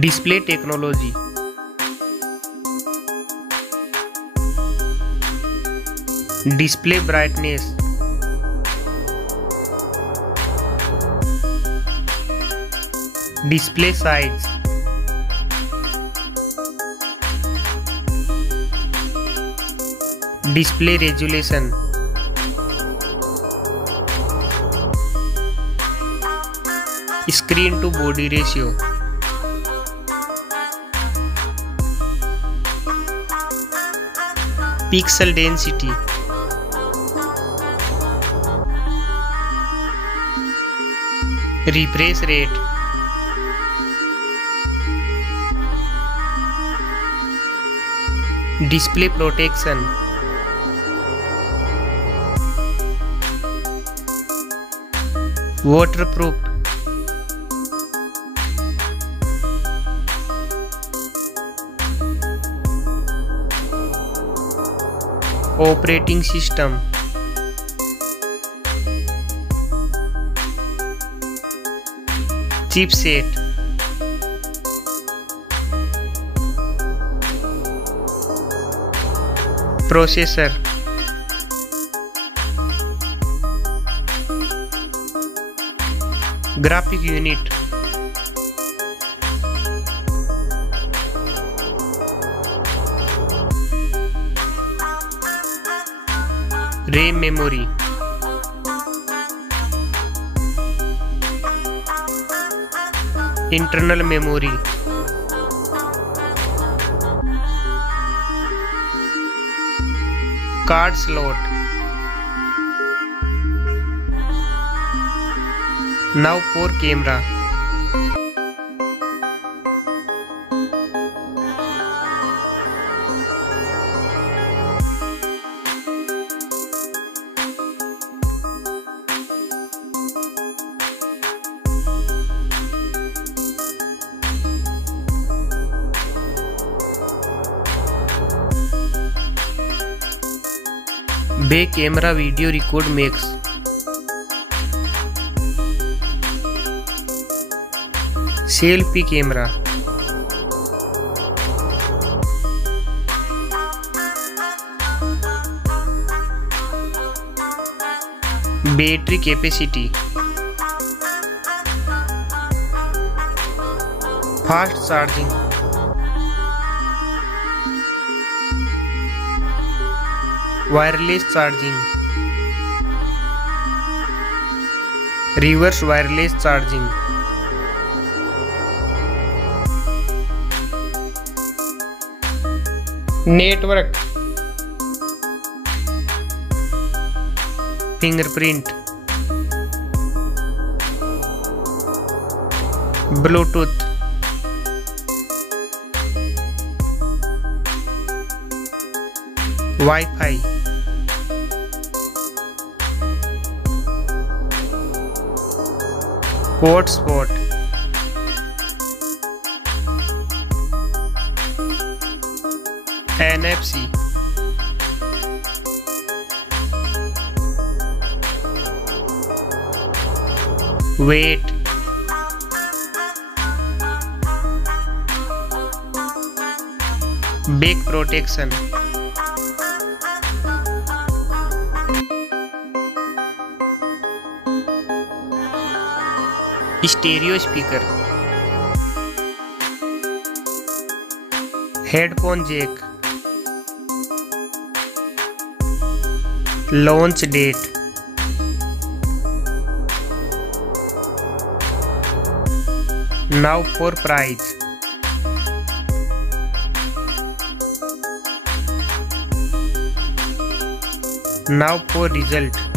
Display technology. Display brightness. Display size. Display resolution. Screen to body ratio. Pixel density. Refresh rate. Display protection. Waterproof. Operating system. Chipset. Processor. Graphic unit. RAM memory. Internal memory. Card slot. Now for camera. Back camera video record makes. Selfie camera. Battery capacity. Fast charging. Wireless charging. Reverse wireless charging. Network. Fingerprint. Bluetooth. Wi-Fi. Hotspot. NFC. Weight. Back protection. Stereo speaker. Headphone jack. Launch date. Now for price. Now for result.